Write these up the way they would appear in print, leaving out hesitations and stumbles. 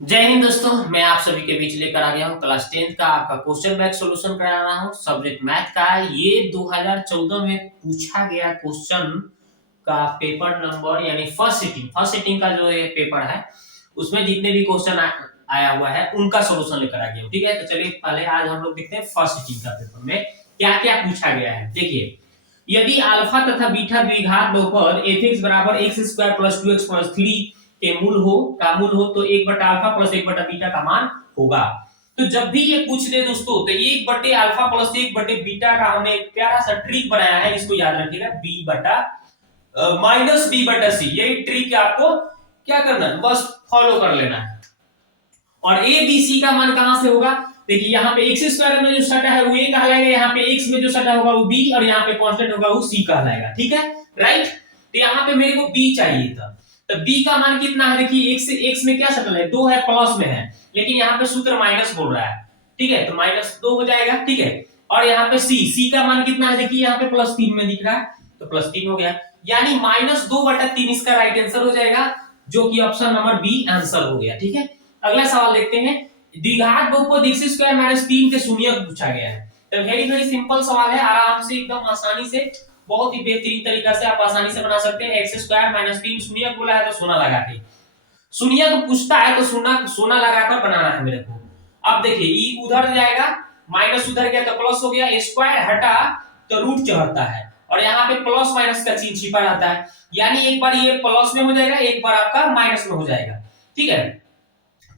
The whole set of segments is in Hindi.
जय हिंद दोस्तों, मैं आप सभी के बीच लेकर आ गया हूं क्लास 10th का आपका क्वेश्चन बैंक सॉल्यूशन करा रहा हूं। सब्जेक्ट मैथ का है। ये 2014 में पूछा गया क्वेश्चन का पेपर नंबर यानी फर्स्ट सिटिंग का जो ये पेपर है उसमें जितने भी क्वेश्चन आया हुआ है उनका सॉल्यूशन लेकर आ गया हूं। ठीक है, तो चलिए पहले आज हम लोग देखते हैं फर्स्ट सिटिंग का पेपर में क्या क्या पूछा गया है। देखिए, यदि अल्फा तथा बीटा द्विघात बहुपद f(x) बराबर x square plus 2x plus 3 के मूल हो तो 1/अल्फा प्लस 1/बीटा का मान होगा। तो जब भी ये पूछ दे दोस्तों तो 1/अल्फा प्लस 1/बीटा का हमने एक प्यारा सा ट्रिक बनाया है, इसको याद रखिएगा। b बटा माइनस b बटा सी, यही ट्रिक आपको क्या करना है, बस फॉलो कर लेना है। और ए बी सी का मान कहां से होगा? देखिए, यहाँ पे एक्स स्क्वायर में जो सटा है वो ए कहलाएगा, यहाँ पे एक्स में जो सटा होगा वो बी, और यहाँ पे कांस्टेंट होगा वो सी कहलाएगा। ठीक है, राइट। तो यहाँ पे मेरे को बी चाहिए था, तो बी का मान कितना है? देखिए, एक्स में क्या सटल है, 2 है, प्लस में है, लेकिन यहाँ पे सूत्र माइनस बोल रहा है। ठीक है, तो -2 हो जाएगा। ठीक है, और यहाँ पे सी का मान कितना है? देखिए यहाँ पे +3 में दिख रहा है, तो +3 हो गया, यानी -2/3 इसका राइट आंसर हो जाएगा, जो कि ऑप्शन नंबर बी आंसर हो गया। ठीक है, अगला सवाल देखते हैं। द्विघात बहुपद x स्क्वायर माइनस 3 के शून्यक पूछा गया है। तो वेरी वेरी सिंपल सवाल है, आराम से एकदम आसानी से, बहुत ही बेहतरीन तरीका से आप आसानी से बना सकते हैं। x स्क्वायर माइनस 3 शून्यक बोला है तो सोना लगा के, शून्यक पूछता है तो सोना लगाकर बनाना है मेरे को। अब देखिए, ई उधर जाएगा, माइनस उधर गया तो प्लस हो गया, स्क्वायर हटा तो रूट चढ़ता है, और यहाँ पे प्लस माइनस का चिन्ह छिपा रहता है, यानी एक बार ये प्लस में हो जाएगा, एक बार आपका माइनस में हो जाएगा। ठीक है,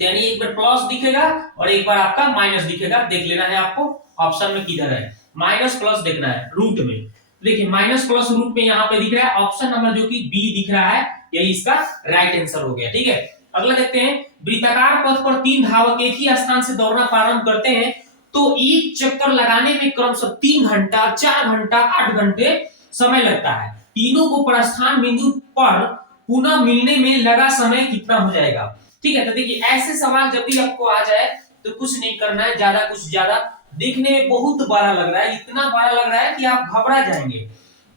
यानी एक बार प्लस दिखेगा और एक बार आपका माइनस दिखेगा। देख लेना है आपको ऑप्शन में किधर है, माइनस प्लस देखना है रूट में। देखिए, माइनस प्लस रूट में यहाँ पे दिख रहा है ऑप्शन नंबर जो कि बी दिख रहा है, यही इसका राइट आंसर हो गया। ठीक है, अगला देखते हैं। वृत्ताकार पथ पर 3 धावक एक ही स्थान से दौड़ना प्रारंभ करते हैं तो एक चक्कर लगाने में क्रमशः 3 घंटा, 4 घंटा, 8 घंटे समय लगता है। तीनों को प्रस्थान बिंदु पर पुनः मिलने में लगा समय कितना हो जाएगा? ठीक है, तो देखिए, ऐसे सवाल जब भी आपको आ जाए तो कुछ नहीं करना है, ज्यादा देखने में बहुत बड़ा लग रहा है, इतना बड़ा लग रहा है कि आप घबरा जाएंगे।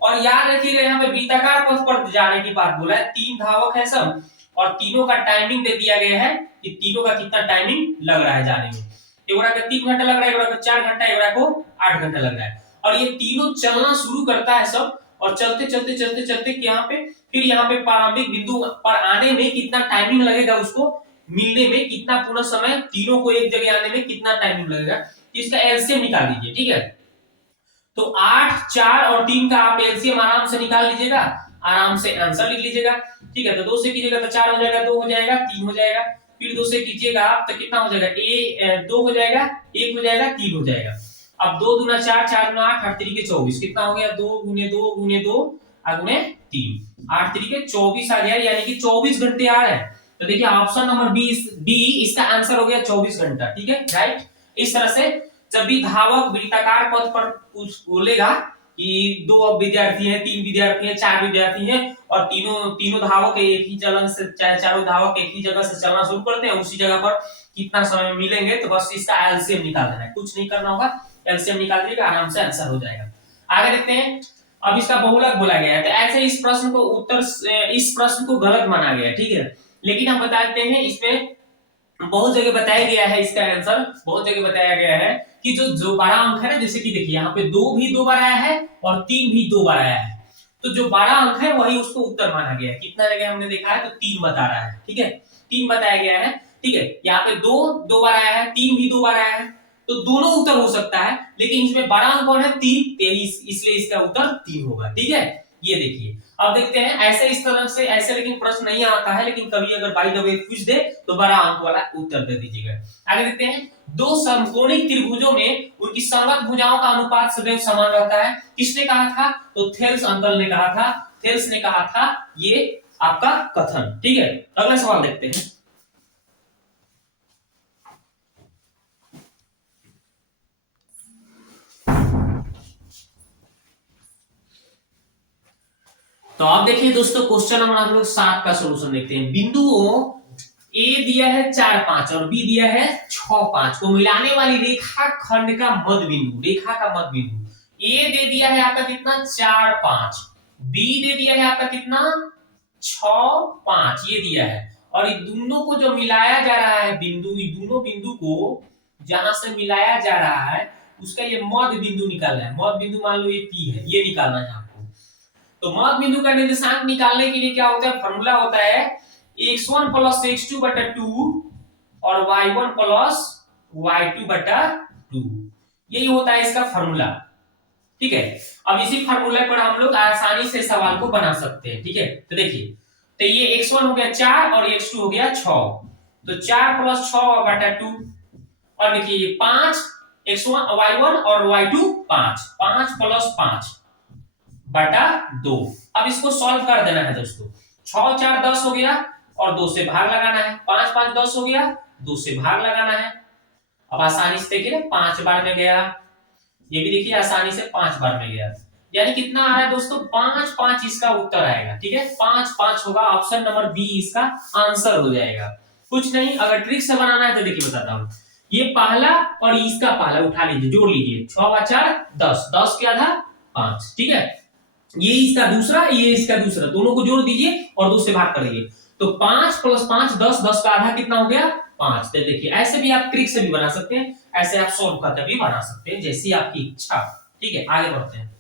और याद रखिएगा, यहाँ पे वृत्ताकार पथ पर जाने की बात बोला है, 3 धावक है सब, और तीनों का टाइमिंग दे दिया गया है कि तीनों का कितना टाइमिंग लग रहा है जाने में। एगोड़ा का 3 घंटा लग रहा है, एगोड़ा को 4 घंटा, एगोड़ा को 8 घंटा लग रहा है, और ये तीनों चलना शुरू करता है सब, और चलते चलते चलते चलते यहाँ पे, फिर यहाँ पे प्रारंभिक बिंदु पर आने में कितना टाइमिंग लगेगा, उसको मिलने में कितना पूर्ण समय, तीनों को एक जगह आने में कितना टाइमिंग लगेगा, इसका एलसीएम निकाल दीजिए। ठीक है, तो 8, 4 और 3 का आप एलसीएम आराम से निकाल लीजिएगा, आराम से आंसर लिख लीजिएगा। ठीक है, तो 2 से कीजिएगा तो 4 हो जाएगा, 2 हो जाएगा, 3 हो जाएगा, फिर 2 से कीजिएगा आप तो कितना हो जाएगा, 2 हो जाएगा, 1 हो जाएगा, 3 हो जाएगा। अब 2 दूना 4, 4 दूना 8, 8 3 के 24, कितना हो गया, 2 गुने 2 गुने 2 गुने 3, 8 3 के 24 आ गया, यानी कि 24 घंटे आ रहे हैं। तो देखिए, ऑप्शन नंबर बी इसका आंसर हो गया 24 घंटा। ठीक है, राइट। इस तरह से जब भी धावक वृत्ताकार पथ पर बोलेगा कि 2 विद्यार्थी हैं, 3 विद्यार्थी हैं, 4 विद्यार्थी हैं, और तीनों धावक एक ही जगह से, चारों धावक एक ही जगह से चलना शुरू करते हैं, उसी जगह पर कितना समय मिलेंगे, तो बस इसका एलसीएम निकाल देना है, कुछ नहीं करना होगा, एलसीएम निकाल दीजिएगा, आराम से आंसर हो जाएगा। आगे देखते हैं। अब इसका बहुलक बोला गया है, तो ऐसे इस प्रश्न को गलत माना गया है। ठीक है, लेकिन हम बताते हैं, इसमें बहुत जगह बताया गया है, इसका आंसर बहुत जगह बताया गया है कि जो 12 अंक है ना, जैसे कि देखिए यहाँ पे 2 भी 2 बार आया है और 3 भी 2 बार आया है, तो जो 12 अंक है वही उसको उत्तर माना गया है। कितना जगह हमने देखा है, तो 3 बता रहा है। ठीक है, 3 बताया गया है। ठीक है, यहाँ पे 2 बार आया है, 3 भी 2 बार आया है, तो दोनों उत्तर हो सकता है, लेकिन इसमें 12 अंक कौन है, 3, इसलिए इसका उत्तर 3 होगा। ठीक है, ये देखिए, अब देखते हैं। ऐसे इस तरह से ऐसे लेकिन प्रश्न नहीं आता है, लेकिन कभी अगर बाय द वे पूछ दे तो 12 अंक वाला उत्तर दे दीजिएगा। आगे देखते हैं। 2 समकोणिक त्रिभुजों में उनकी संगत भुजाओं का अनुपात सदैव समान रहता है, किसने कहा था, तो थेल्स अंकल ने कहा था, थेल्स ने कहा था ये आपका कथन। ठीक है, अगला सवाल देखते हैं। तो आप देखिए दोस्तों, क्वेश्चन नंबर हम लोग 7 का सॉल्यूशन देखते हैं। बिंदुओं ए दिया है 4 5 और बी दिया है 6 5 को मिलाने वाली रेखा खंड का मध्य बिंदु, रेखा का मध्य बिंदु ए दे दिया है आपका कितना, 4 5, बी दे दिया है आपका कितना, 6 5, ये दिया है, और इन दोनों को जो मिलाया जा रहा है बिंदु, इन दोनों बिंदु को जहां से मिलाया जा रहा है उसका ये मध्य बिंदु निकालना है। मध्य बिंदु मान लो ये P है, ये निकालना है आपको। तो मध्य बिंदु का निर्देशांक निकालने के लिए क्या होता है, फॉर्मूला होता है x1 प्लस x2 बटा 2 और y1 प्लस y2 बटा 2। यही होता है इसका फॉर्मूला। ठीक है, अब इसी फॉर्मूले पर हम लोग आसानी से सवाल को बना सकते हैं। ठीक है, तो देखिए, तो ये x1 हो गया 4 और x2 हो गया 6, तो 4 प्लस 6 बटा 2, और देखिए 5 x1 y1 और y2 5, 5 प्लस 5 बटा 2। अब इसको सॉल्व कर देना है दोस्तों। 6 4 10 हो गया और 2 से भाग लगाना है, 5 5 10 हो गया, 2 से भाग लगाना है। अब आसानी से देखिए 5 बार में गया, ये भी देखिए आसानी से 5 बार में गया, यानी कितना आ रहा है दोस्तों 5 5 इसका उत्तर आएगा। ठीक है, 5 5 होगा, ऑप्शन नंबर बी इसका आंसर हो जाएगा। कुछ नहीं, अगर ट्रिक से बनाना है तो देखिए बताता हूं, ये पहला और इसका पहला उठा लीजिए, जोड़ लीजिए, 6 4 10, 10 के आधा 5। ठीक है, ये इसका दूसरा, ये इसका दूसरा, दोनों को जोड़ दीजिए और 2 से भाग कर दीजिए, तो 5 प्लस 5 10, 10 का आधा कितना हो गया 5। तो देखिए ऐसे भी आप ट्रिक से भी बना सकते हैं, ऐसे आप सॉल्व करके भी बना सकते हैं, जैसी आपकी इच्छा। ठीक है, आगे बढ़ते हैं।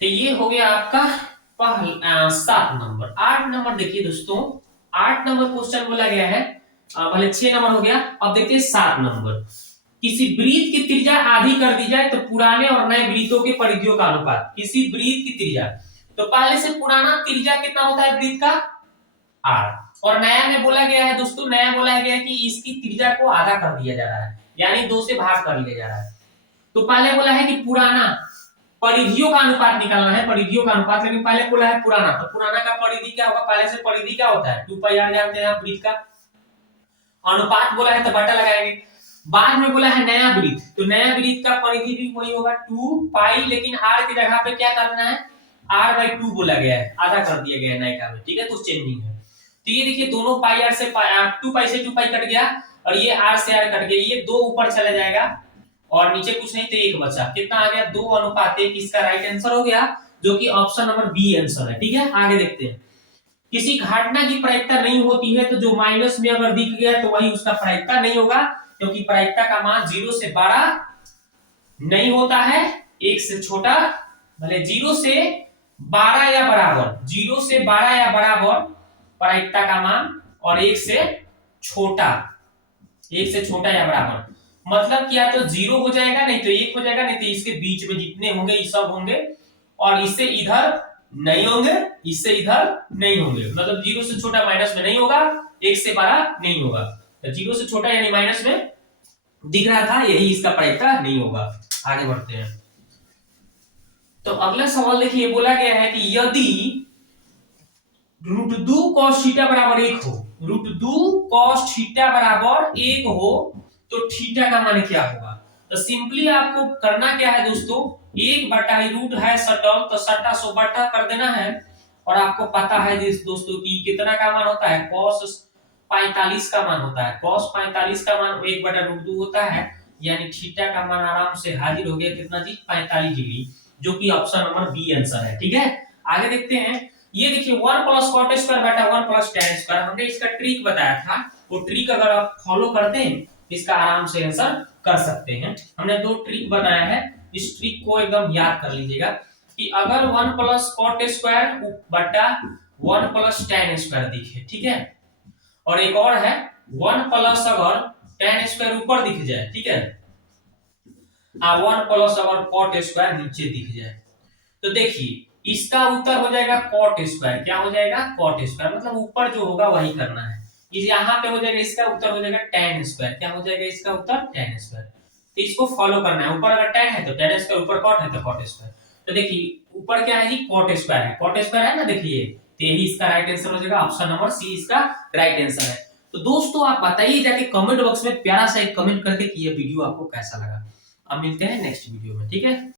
तो ये हो गया आपका पहला 7 नंबर। 8 नंबर देखिए दोस्तों, 8 नंबर क्वेश्चन बोला गया है, भले 6 नंबर हो गया। अब देखिए 7 नंबर, किसी वृत्त की त्रिज्या आधी कर दी जाए तो पुराने और नए वृत्तों के परिधियों का अनुपात। किसी वृत्त की त्रिज्या, तो पहले से पुराना त्रिज्या कितना होता है वृत्त का r, और नया में बोला गया है दोस्तों, नया बोला गया है कि इसकी त्रिज्या को आधा कर दिया जा रहा है, यानी 2 से भाग कर लिया जा रहा है। तो पहले बोला है कि पुराना परिधियों का अनुपात निकालना है, परिधियों का अनुपात, लेकिन पहले बोला है पुराना, तो पुराना का परिधि क्या होगा, पहले से परिधि क्या होता है 2 पाई r जानते हैं आप वृत्त का। अनुपात बोला है तो बटा लगाएंगे। बाद में बोला है नया वृत्त, तो नया वृत्त का परिधि भी वही होगा 2 पाई, लेकिन r की जगह पे क्या करना है r/2 बोला गया है, आधा कर दिया गया है नए का में। ठीक है, कुछ चेंज नहीं है। तो ये देखिए दोनों पाई r से 2 पाई से 2 पाई कट गया, और ये r से r कट गया, ये 2 ऊपर चला जाएगा और नीचे कुछ नहीं तो 1 बचा। कितना आ गया 2:1, इसका राइट आंसर हो गया, जो कि ऑप्शन नंबर बी आंसर है। ठीक है, आगे देखते हैं। किसी घटना की प्रायिकता नहीं होती है तो जो माइनस में अगर दिख गया तो वही उसका प्रायिकता नहीं होगा, क्योंकि प्रायिकता का मान 0 से बड़ा नहीं होता है, 1 से छोटा, भले 0 से 12 या बराबर, 0 से 12 या बराबर प्रायिकता का मान, और 1 से छोटा, 1 से छोटा या बराबर, मतलब क्या तो 0 हो जाएगा, नहीं तो 1 हो जाएगा, नहीं तो इसके बीच में जितने होंगे ये सब होंगे, और इससे इधर नहीं होंगे, इससे इधर नहीं होंगे, मतलब 0 से छोटा माइनस में नहीं होगा, 1 से बड़ा नहीं होगा, तो 0 से छोटा यानी माइनस में दिख रहा था, यही इसका प्रायिकता नहीं होगा। आगे बढ़ते हैं। तो अगला सवाल देखिए, बोला गया है कि यदि √2 cos थीटा बराबर 1 हो, √2 cos थीटा बराबर 1 हो, तो थीटा का मान क्या होगा। तो सिंपली आपको करना क्या है दोस्तों, 1 बटा रूट है सटल, तो सटा सो बटा कर देना है, और आपको पता है दोस्तों कि कितना का मान होता है cos 45 का मान होता है, cos 45 का मान 1 बटा √2 होता है, यानी थीटा का मान आराम से हाजिर हो गया, कितना जी 45 डिग्री, जो कि ऑप्शन नंबर बी आंसर है। ठीक है, आगे देखते हैं। ये देखिए 1 प्लस cot स्क्वायर बटा 1 प्लस tan स्क्वायर, हमने इसका ट्रिक बताया था, वो ट्रिक अगर आप फॉलो करते हैं इसका आराम से आंसर कर सकते हैं। हमने 2 ट्रिक बनाया है, इस ट्रिक को एकदम याद कर लीजिएगा कि अगर 1 प्लस cot स्क्वायर बटा 1 प्लस tan स्क्वायर दिखे, ठीक है, और एक और है 1 प्लस अगर tan स्क्वायर ऊपर दिख जाए, ठीक है, 1 प्लस अगर cot स्क्वायर नीचे दिख जाए, तो देखिए इसका उत्तर हो जाएगा cot स्क्वायर। क्या हो जाएगा cot स्क्वायर, मतलब ऊपर जो होगा वही करना है। इस यहाँ पे हो जाएगा, इसका उत्तर हो जाएगा tan स्क्वायर। क्या हो जाएगा इसका उत्तर tan स्क्वायर। तो इसको फॉलो करना है, ऊपर अगर tan है तो tan स्क्वायर, ऊपर cot है तो cot स्क्वायर। तो देखिए ऊपर क्या है जी cot स्क्वायर है, cot स्क्वायर है ना, देखिए तो यही इसका राइट आंसर हो जाएगा, ऑप्शन नंबर सी इसका राइट आंसर है। तो दोस्तों आप बताइए जाके कमेंट बॉक्स में प्यारा सा एक कमेंट करके कि ये वीडियो आपको कैसा लगा। अब मिलते हैं नेक्स्ट वीडियो में, ठीक है।